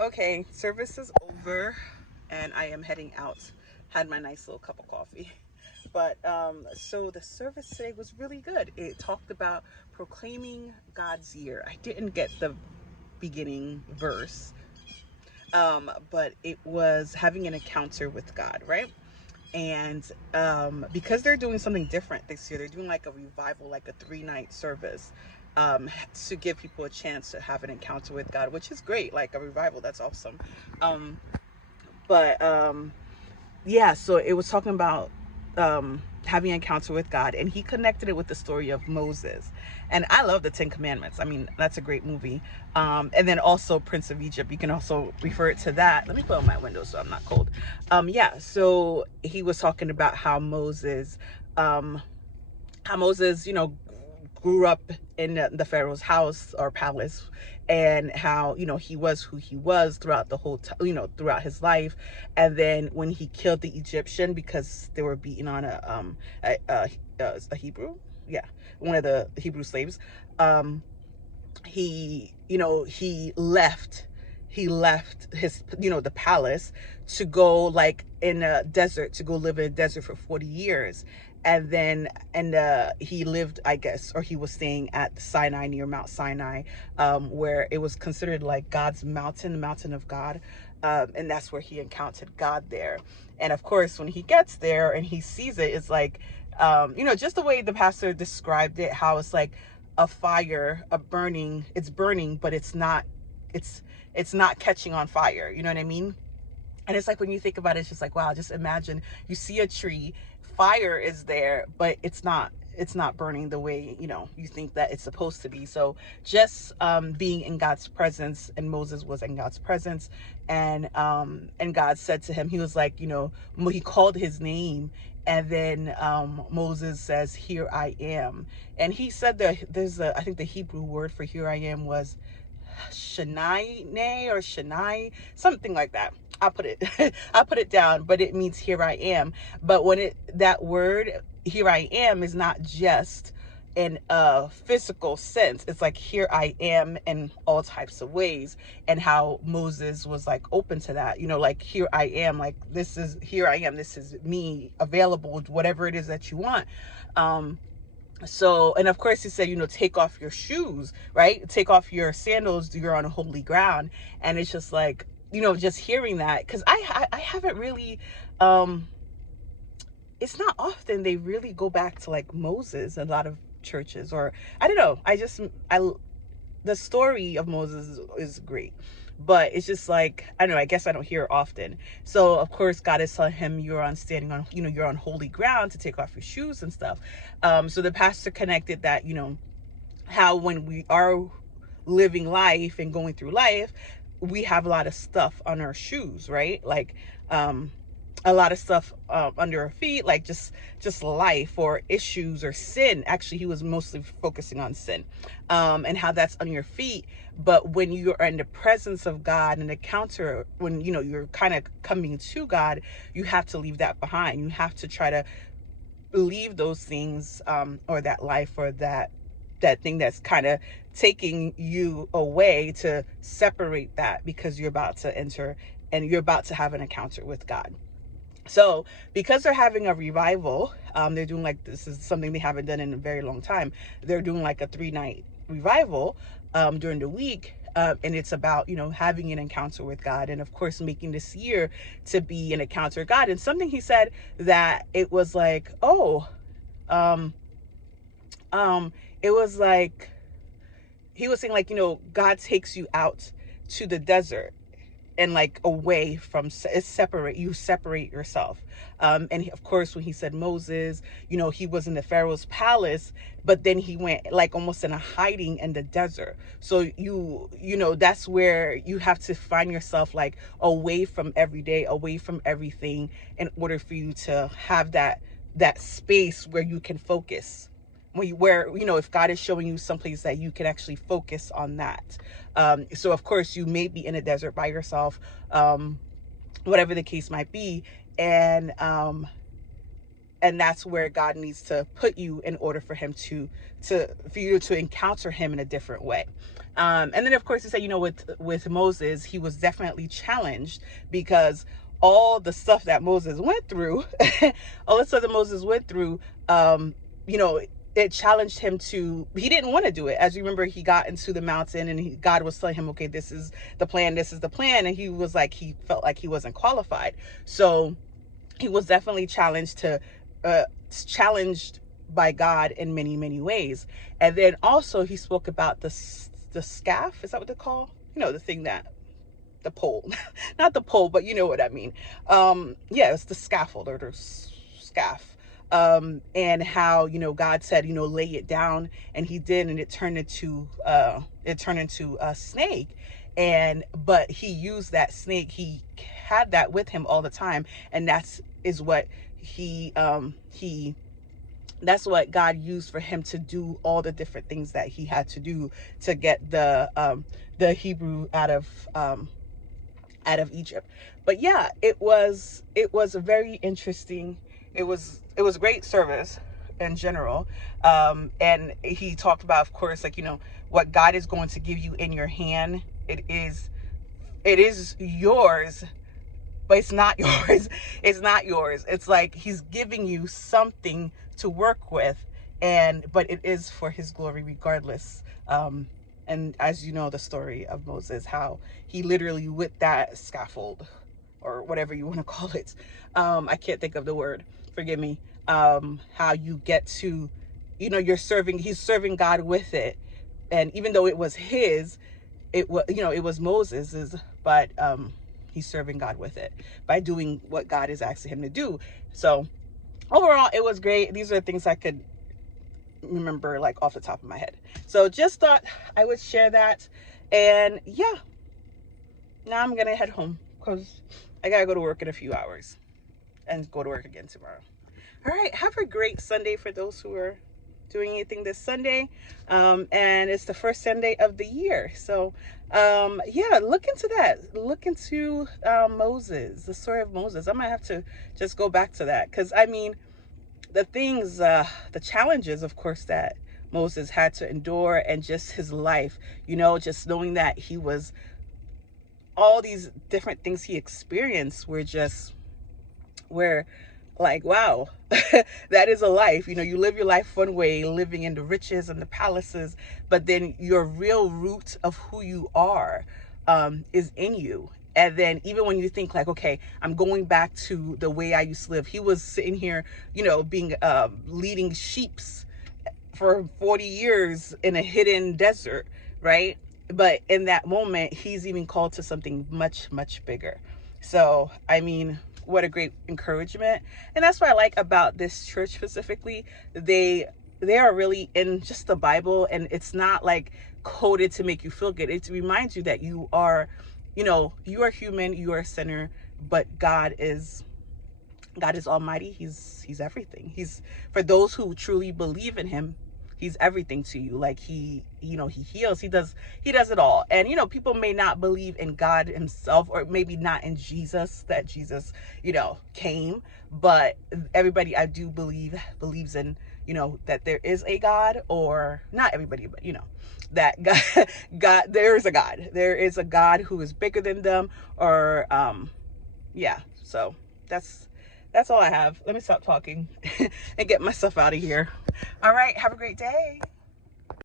Okay, service is over and I am heading out. Had my nice little cup of coffee. So the service today was really good. It talked about proclaiming God's year. I didn't get the beginning verse, but it was having an encounter with God, right? And because they're doing something different this year, they're doing like a revival, like a 3 night service, to give people a chance to have an encounter with God, which is great. Like a revival, that's awesome. Um, but Yeah, so it was talking about having an encounter with God, and he connected it with the story of Moses. And I love the Ten Commandments. I mean, that's a great movie. And then also Prince of Egypt. You can also refer it to that. Let me put on my window so I'm not cold. Yeah, so he was talking about um, how Moses, grew up in the Pharaoh's house or palace, and how he was who he was throughout the whole throughout his life. And then when he killed the Egyptian because they were beating on a Hebrew, yeah, one of the Hebrew slaves. Um he you know he left he left his the palace to go like in a desert, to go live in a desert for 40 years. And he lived, I guess, or he was staying at Sinai, near Mount Sinai, where it was considered like God's mountain, the mountain of God. And that's where he encountered God there. And of course, when he gets there and he sees it, it's like, just the way the pastor described it, how it's like a fire, a burning, it's burning, but it's it's not catching on fire. You know what I mean? And it's like, when you think about it, it's just like, wow, just imagine you see a tree, fire is there, but it's not burning the way you think that it's supposed to be. So just being in God's presence, and Moses was in God's presence. And God said to him, he was like, he called his name. And then Moses says, "Here I am." And he said that I think the Hebrew word for "here I am" was Shanae or Shanai, something like that. I'll put it I'll put it down, but it means "here I am." But that word "here I am" is not just in a physical sense. It's like, here I am in all types of ways. And how Moses was like open to that, like, here I am, like, here I am, this is me, available, whatever it is that you want. So, and of course he said, take off your shoes, right? Take off your sandals, you're on holy ground. And it's just like, just hearing that, because I haven't really, um it's not often they really go back to like Moses, a lot of churches. Or I don't know, I the story of Moses is great, but it's just like, I don't know, I guess I don't hear it often. So of course God is telling him, you're on holy ground, to take off your shoes and stuff. So the pastor connected that, how when we are living life and going through life, we have a lot of stuff on our shoes, right? Like, a lot of stuff under our feet, like just life or issues or sin. Actually, he was mostly focusing on sin, and how that's on your feet. But when you're in the presence of God and encounter, when you're kind of coming to God, you have to leave that behind. You have to try to leave those things, or that life, or that thing that's kind of taking you away, to separate that, because you're about to enter and you're about to have an encounter with God. So because they're having a revival, they're doing, like, this is something they haven't done in a very long time. They're doing like a 3 night revival during the week. And it's about, having an encounter with God, and of course making this year to be an encounter with God. And something he said, that it was like, oh, um, um, it was like, he was saying, like, God takes you out to the desert, and like away from, separate yourself. And of course, when he said Moses, he was in the Pharaoh's palace, but then he went like almost in a hiding in the desert. So that's where you have to find yourself, like, away from every day, away from everything, in order for you to have that space where you can focus, where if God is showing you someplace that you can actually focus on that. So of course you may be in a desert by yourself, whatever the case might be. And and that's where God needs to put you in order for him for you to encounter him in a different way. And then of course he said, with Moses, he was definitely challenged because all the stuff that Moses went through, all the stuff that Moses went through, you know, it challenged him he didn't want to do it. As you remember, he got into the mountain and God was telling him, okay, this is the plan. This is the plan. And he was like, he felt like he wasn't qualified. So he was definitely challenged by God in many, many ways. And then also he spoke about the scaff. Is that what they call? The thing the pole, not the pole, but you know what I mean. Yeah, it's the scaffold or the scaff. And how, God said, lay it down, and he did, and it turned into a snake. But he used that snake. He had that with him all the time. And that's what God used for him to do all the different things that he had to do to get the Hebrew out of Egypt. But yeah, it was a very interesting, it was a great service in general. And he talked about, of course, like, what God is going to give you in your hand. It is yours, but it's not yours. It's not yours. It's like he's giving you something to work with, but it is for his glory regardless. And as you know, the story of Moses, how he literally, with that scaffold or whatever you want to call it, I can't think of the word, forgive me, how you get to, he's serving God with it. And even though it was it was Moses's, but he's serving God with it by doing what God is asking him to do. So overall, it was great. These are the things I could remember like off the top of my head. So just thought I would share that. And yeah, now I'm gonna head home because I gotta go to work in a few hours and go to work again tomorrow. All right, have a great Sunday for those who are doing anything this Sunday. And it's the first Sunday of the year. So yeah, look into that. Look into Moses, the story of Moses. I might have to just go back to that, because I mean, the things, the challenges, of course, that Moses had to endure, and just his life, just knowing that he was, all these different things he experienced were like, wow, that is a life. You live your life one way, living in the riches and the palaces, but then your real root of who you are is in you. And then even when you think like, okay, I'm going back to the way I used to live. He was sitting here, being leading sheeps for 40 years in a hidden desert, right? But in that moment, he's even called to something much, much bigger. So, I mean, what a great encouragement. And that's what I like about this church specifically. They are really in just the Bible, and it's not like coded to make you feel good. It reminds you that you are, you are human, you are a sinner, but God is almighty. He's everything. He's, for those who truly believe in him, he's everything to you. Like he heals, he does it all. And people may not believe in God himself, or maybe not in Jesus, that Jesus came, but everybody, I do believes in that there is a God, or not everybody, but that God there is a God who is bigger than them, or yeah. So that's all I have. Let me stop talking and get myself out of here. All right, have a great day.